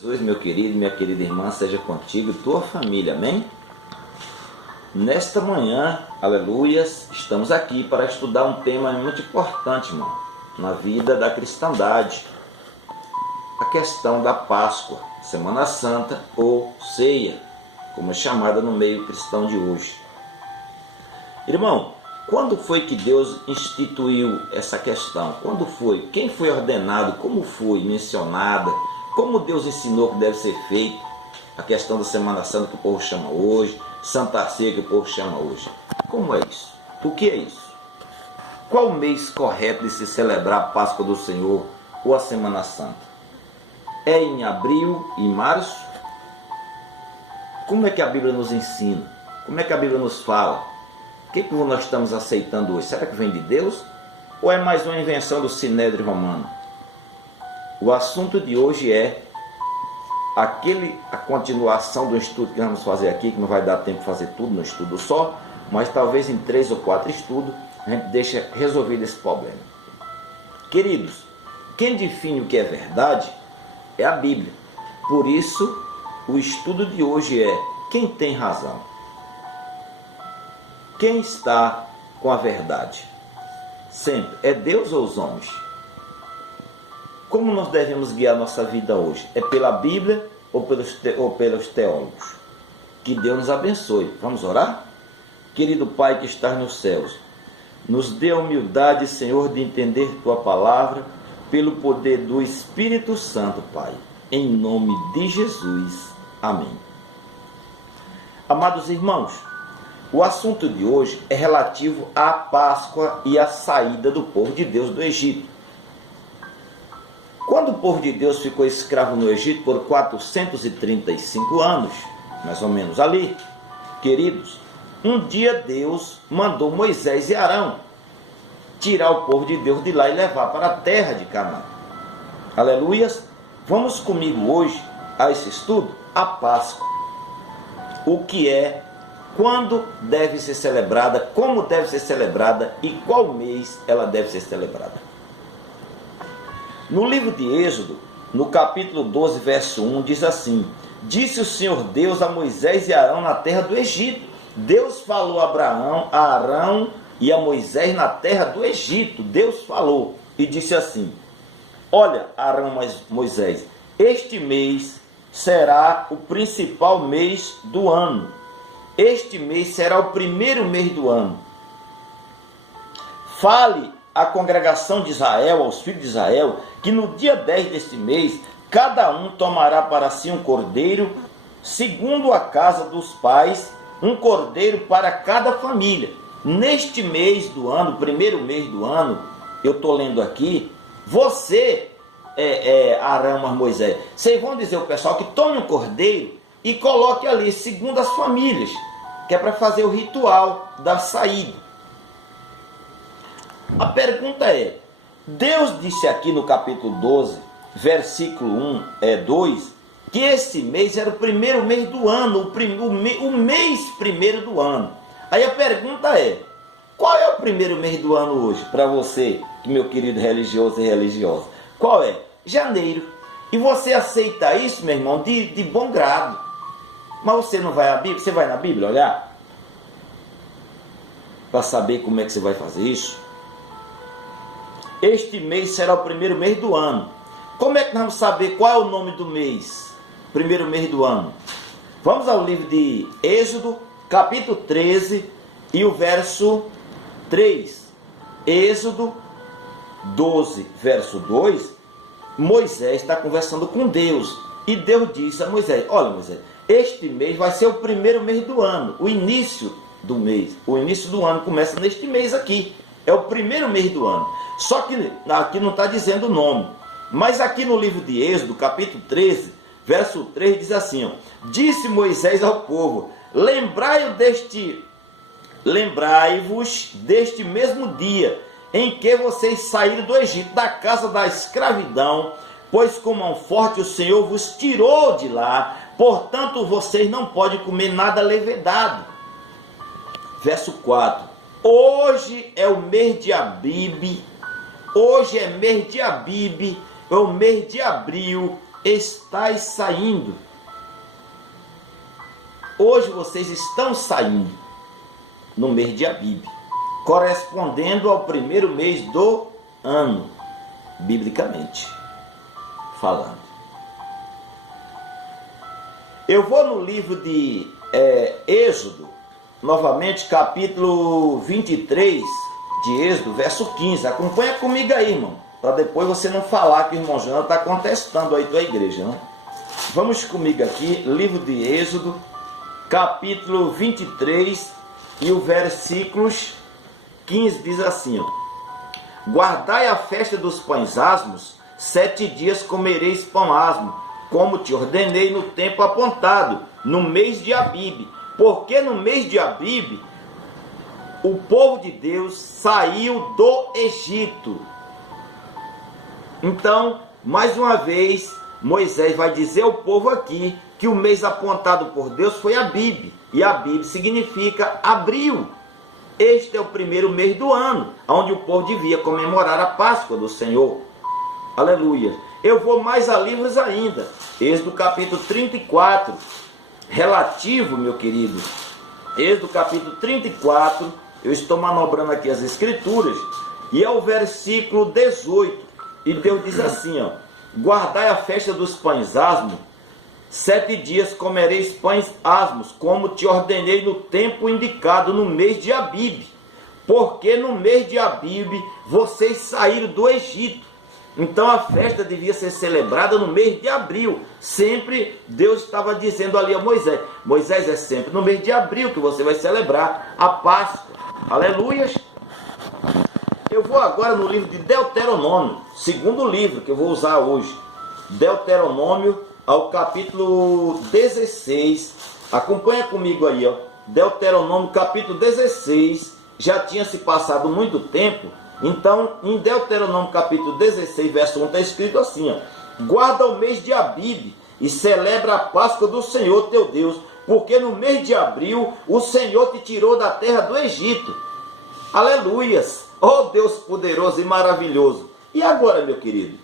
Jesus, meu querido, minha querida irmã, seja contigo e tua família, amém? Nesta manhã, aleluias, estamos aqui para estudar um tema muito importante, irmão, na vida da cristandade. A questão da Páscoa, Semana Santa ou ceia, como é chamada no meio cristão de hoje. Irmão, quando foi que Deus instituiu essa questão? Quando foi? Quem foi ordenado? Como foi mencionada? Como Deus ensinou que deve ser feito? A questão da Semana Santa que o povo chama hoje, Santa Ceia que o povo chama hoje. Como é isso? O que é isso? Qual o mês correto de se celebrar a Páscoa do Senhor ou a Semana Santa? É em abril, em março? Como é que a Bíblia nos ensina? Como é que a Bíblia nos fala? O que nós estamos aceitando hoje? Será que vem de Deus? Ou é mais uma invenção do Sinédrio Romano? O assunto de hoje é a continuação do estudo que vamos fazer aqui, que não vai dar tempo de fazer tudo no estudo só, mas talvez em 3 ou 4 estudos a gente deixa resolvido esse problema. Queridos, quem define o que é verdade é a Bíblia. Por isso, o estudo de hoje é quem tem razão. Quem está com a verdade? Sempre. É Deus ou os homens? Como nós devemos guiar nossa vida hoje? É pela Bíblia ou pelos teólogos? Que Deus nos abençoe. Vamos orar? Querido Pai que estás nos céus, nos dê a humildade, Senhor, de entender Tua palavra pelo poder do Espírito Santo, Pai. Em nome de Jesus. Amém. Amados irmãos, o assunto de hoje é relativo à Páscoa e à saída do povo de Deus do Egito. Quando o povo de Deus ficou escravo no Egito por 435 anos, mais ou menos ali, queridos, um dia Deus mandou Moisés e Arão tirar o povo de Deus de lá e levar para a terra de Canaã. Aleluias! Vamos comigo hoje a esse estudo, a Páscoa. O que é, quando deve ser celebrada, como deve ser celebrada e qual mês ela deve ser celebrada. No livro de Êxodo, no capítulo 12, verso 1, diz assim: Disse o Senhor Deus a Moisés e a Arão na terra do Egito. Deus falou a Arão e a Moisés na terra do Egito. Deus falou e disse assim: Olha, Arão e Moisés, este mês será o principal mês do ano. Este mês será o primeiro mês do ano. Fale à congregação de Israel, aos filhos de Israel, que no dia 10 deste mês, cada um tomará para si um cordeiro, segundo a casa dos pais, um cordeiro para cada família. Neste mês do ano, primeiro mês do ano, eu estou lendo aqui, você, Arão e Moisés, vocês vão dizer ao pessoal que tome um cordeiro e coloque ali, segundo as famílias, que é para fazer o ritual da saída. A pergunta é, Deus disse aqui no capítulo 12, versículo 2, que esse mês era o primeiro mês do ano, o mês primeiro do ano. Aí a pergunta é, qual é o primeiro mês do ano hoje para você, meu querido religioso e religiosa? Qual é? Janeiro. E você aceita isso, meu irmão, de bom grado. Mas você não vai à Bíblia? Você vai na Bíblia olhar? Para saber como é que você vai fazer isso? Este mês será o primeiro mês do ano. Como é que nós vamos saber qual é o nome do mês? Primeiro mês do ano. Vamos ao livro de Êxodo, capítulo 13 e o verso 3. Êxodo 12, verso 2. Moisés está conversando com Deus. E Deus disse a Moisés, olha Moisés, este mês vai ser o primeiro mês do ano. O início do mês. O início do ano começa neste mês aqui. É o primeiro mês do ano. Só que aqui não está dizendo o nome. Mas aqui no livro de Êxodo, capítulo 13, verso 3, diz assim, ó, Disse Moisés ao povo, lembrai-vos deste mesmo dia em que vocês saíram do Egito, da casa da escravidão, pois com mão forte o Senhor vos tirou de lá, portanto vocês não podem comer nada levedado. Verso 4, hoje é o mês de Abibe, hoje é mês de Abibe, é o mês de abril, estáis saindo. Hoje vocês estão saindo no mês de Abib, correspondendo ao primeiro mês do ano, biblicamente falando. Eu vou no livro de Êxodo, novamente, capítulo 23 de Êxodo, verso 15. Acompanha comigo aí, irmão, para depois você não falar que o irmão João está contestando aí tua igreja, né? Vamos comigo aqui, livro de Êxodo, capítulo 23 e o versículos 15 diz assim, ó: guardai a festa dos pães asmos, 7 dias comereis pão asmo, como te ordenei no tempo apontado, no mês de Abib. Porque no mês de Abib, o povo de Deus saiu do Egito. Então, mais uma vez, Moisés vai dizer ao povo aqui que o mês apontado por Deus foi Abib. E Abib significa abril. Este é o primeiro mês do ano, onde o povo devia comemorar a Páscoa do Senhor. Aleluia. Eu vou mais a livros ainda. Êxodo capítulo 34, relativo, meu querido. Êxodo capítulo 34, eu estou manobrando aqui as escrituras, e é o versículo 18. E Deus diz assim, ó: guardai a festa dos pães asmos, 7 dias comereis pães asmos, como te ordenei no tempo indicado, no mês de Abib. Porque no mês de Abib vocês saíram do Egito. Então a festa devia ser celebrada no mês de abril. Sempre Deus estava dizendo ali a Moisés: Moisés, é sempre no mês de abril que você vai celebrar a Páscoa. Aleluias! Eu vou agora no livro de Deuteronômio, segundo livro que eu vou usar hoje. Deuteronômio, ao capítulo 16. Acompanha comigo aí, ó. Deuteronômio, capítulo 16. Já tinha se passado muito tempo. Então, em Deuteronômio capítulo 16, verso 1, está escrito assim, ó: guarda o mês de Abib e celebra a Páscoa do Senhor teu Deus, porque no mês de abril o Senhor te tirou da terra do Egito. Aleluias! Oh Deus poderoso e maravilhoso! E agora, meu querido?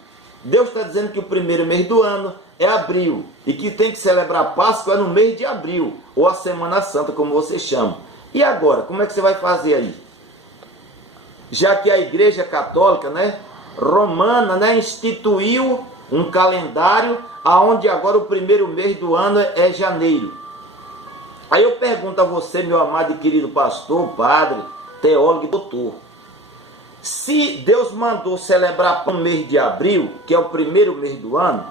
Deus está dizendo que o primeiro mês do ano é abril, e que tem que celebrar a Páscoa no mês de abril, ou a Semana Santa, como vocês chamam. E agora, como é que você vai fazer aí? Já que a Igreja Católica, Romana, instituiu um calendário aonde agora o primeiro mês do ano é janeiro. Aí eu pergunto a você, meu amado e querido pastor, padre, teólogo e doutor: se Deus mandou celebrar para o mês de abril, que é o primeiro mês do ano,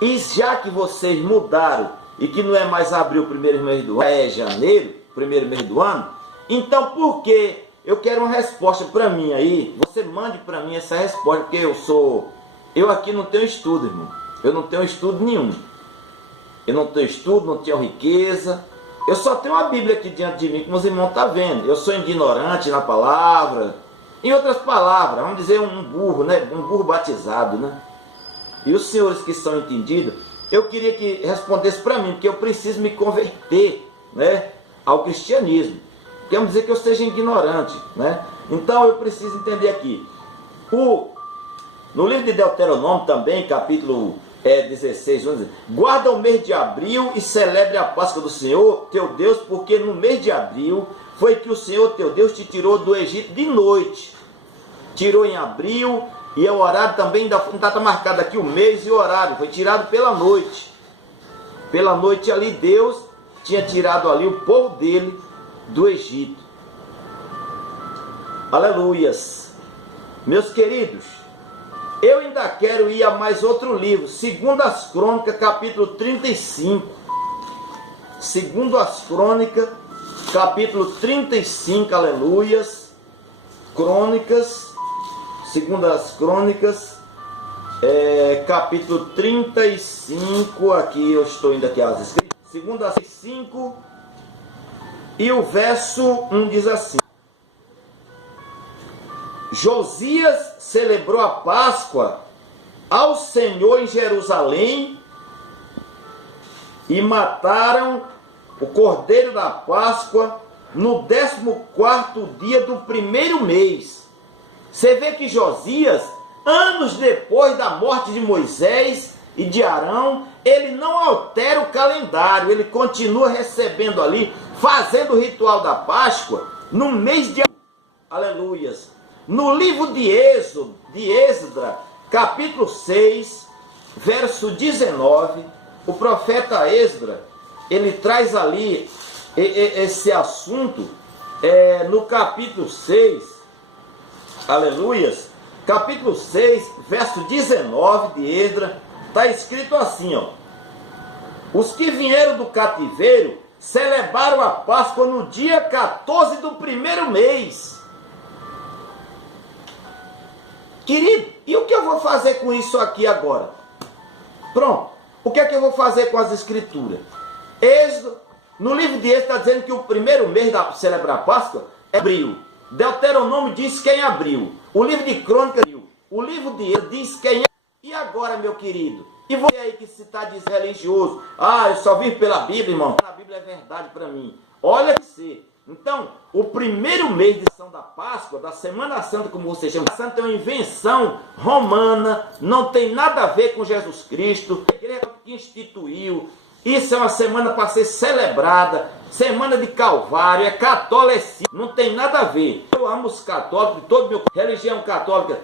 e já que vocês mudaram e que não é mais abril o primeiro mês do ano, é janeiro, primeiro mês do ano, então por que? Eu quero uma resposta para mim aí. Você mande para mim essa resposta, porque eu aqui não tenho estudo, irmão. Eu não tenho estudo nenhum. Eu não tenho estudo, não tenho riqueza. Eu só tenho uma Bíblia aqui diante de mim, como os irmãos estão vendo. Eu sou ignorante na palavra. Em outras palavras, vamos dizer um burro, um burro batizado, E os senhores que são entendidos, eu queria que respondesse para mim, porque eu preciso me converter, ao cristianismo. Quer dizer que eu seja ignorante, Então eu preciso entender aqui. No livro de Deuteronômio também, capítulo 16, 11, guarda o mês de abril e celebre a Páscoa do Senhor teu Deus, porque no mês de abril foi que o Senhor teu Deus te tirou do Egito de noite. Tirou em abril, e é o horário também, está marcado aqui o mês e o horário, foi tirado pela noite. Pela noite ali Deus tinha tirado ali o povo dele do Egito. Aleluias! Meus queridos, eu ainda quero ir a mais outro livro, segundo as Crônicas, capítulo 35. Segundo as Crônicas, capítulo 35, aleluias. Crônicas, segundo as Crônicas, capítulo 35, aqui eu estou indo aqui às escritas. Segundo as 35, e o verso 1 diz assim: Josias celebrou a Páscoa ao Senhor em Jerusalém e mataram o cordeiro da Páscoa no 14º dia do primeiro mês. Você vê que Josias, anos depois da morte de Moisés, e de Arão, ele não altera o calendário, ele continua recebendo ali, fazendo o ritual da Páscoa no mês de... Aleluias! No livro de Êxodo, capítulo 6, verso 19, o profeta Esdras, ele traz ali esse assunto, no capítulo 6, aleluias, capítulo 6, verso 19 de Esdras, está escrito assim, ó: os que vieram do cativeiro celebraram a Páscoa no dia 14 do primeiro mês. Querido, e o que eu vou fazer com isso aqui agora? Pronto, o que é que eu vou fazer com as escrituras? Êxodo, no livro de Êxodo está dizendo que o primeiro mês da celebrar a Páscoa é abril. Deuteronômio diz que é em abril. O livro de Crônicas, o livro de Êxodo diz que é em... E agora, meu querido? E você aí que se está desreligioso, eu só vivo pela Bíblia, irmão. A Bíblia é verdade para mim. Olha que você. Então, o primeiro mês de ação da Páscoa, da Semana Santa, como você chama, a Santa é uma invenção romana, não tem nada a ver com Jesus Cristo, a igreja que instituiu. Isso é uma semana para ser celebrada, semana de Calvário, é catolicismo, não tem nada a ver. Eu amo os católicos, toda minha religião católica,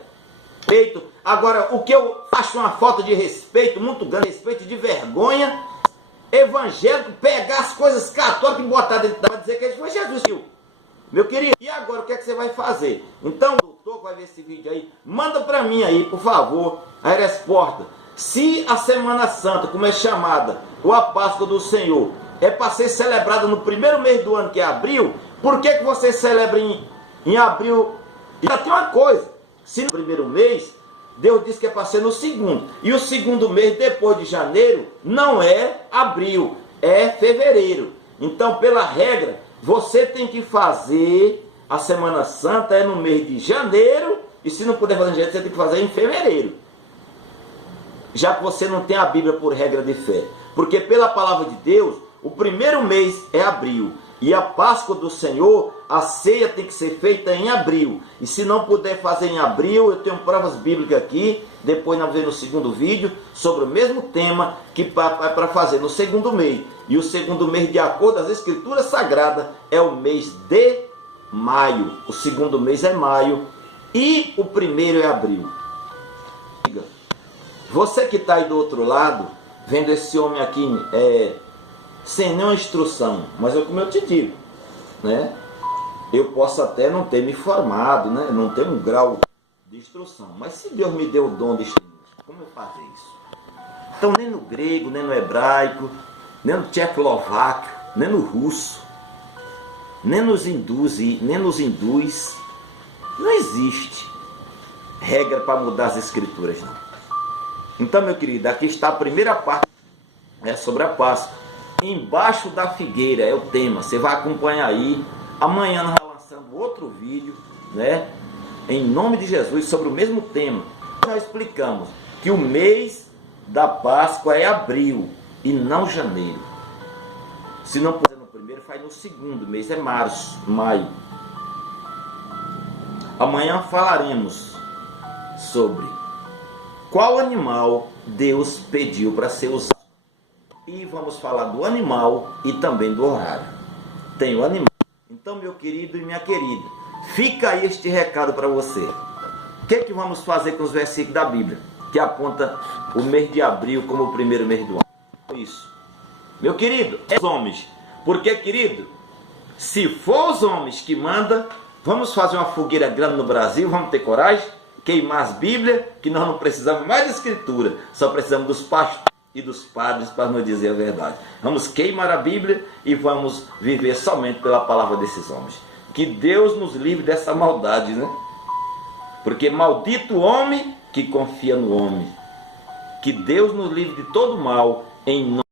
respeito. Agora, o que eu acho uma falta de respeito muito grande, respeito de vergonha, evangélico pegar as coisas católicas e botar dentro para dizer que foi Jesus, meu querido. E agora o que é que você vai fazer? Então, o doutor que vai ver esse vídeo aí, manda para mim aí, por favor, a resposta. Se a Semana Santa, como é chamada, ou a Páscoa do Senhor, é para ser celebrada no primeiro mês do ano, que é abril, por que você celebra em abril? E ainda tem uma coisa, se no primeiro mês, Deus disse que é para ser no segundo. E o segundo mês, depois de janeiro, não é abril, é fevereiro. Então, pela regra, você tem que fazer a Semana Santa no mês de janeiro. E se não puder fazer em janeiro, você tem que fazer em fevereiro. Já que você não tem a Bíblia por regra de fé. Porque pela palavra de Deus, o primeiro mês é abril. E a Páscoa do Senhor, a ceia tem que ser feita em abril. E se não puder fazer em abril, eu tenho provas bíblicas aqui. Depois nós vamos ver no segundo vídeo sobre o mesmo tema que é para fazer no segundo mês. E o segundo mês, de acordo com as Escrituras Sagradas, é o mês de maio. O segundo mês é maio e o primeiro é abril. Você que está aí do outro lado, vendo esse homem aqui sem nenhuma instrução, mas como eu te digo, né? Eu posso até não ter me formado, né? Não ter um grau de instrução, mas se Deus me deu o dom de instrução, como eu fazer isso? Então, nem no grego, nem no hebraico, nem no tchecoslováquio, nem no russo, nem nos hindus, não existe regra para mudar as escrituras, não. Então, meu querido, aqui está a primeira parte, sobre a Páscoa. Embaixo da figueira é o tema, você vai acompanhar aí. Amanhã nós vamos lançando outro vídeo, né? Em nome de Jesus, sobre o mesmo tema. Nós explicamos que o mês da Páscoa é abril e não janeiro. Se não puder no primeiro, faz no segundo mês, é março, maio. Amanhã falaremos sobre qual animal Deus pediu para ser usado. E vamos falar do animal e também do horário. Tem o animal. Então, meu querido e minha querida, fica aí este recado para você. O que é que vamos fazer com os versículos da Bíblia que aponta o mês de abril como o primeiro mês do ano? Isso, meu querido, é os homens. Porque, querido, se for os homens que mandam, vamos fazer uma fogueira grande no Brasil, vamos ter coragem, queimar as Bíblias, que nós não precisamos mais de escritura, só precisamos dos pastores e dos padres para nos dizer a verdade. Vamos queimar a Bíblia e vamos viver somente pela palavra desses homens. Que Deus nos livre dessa maldade, né? Porque maldito o homem que confia no homem. Que Deus nos livre de todo mal em nome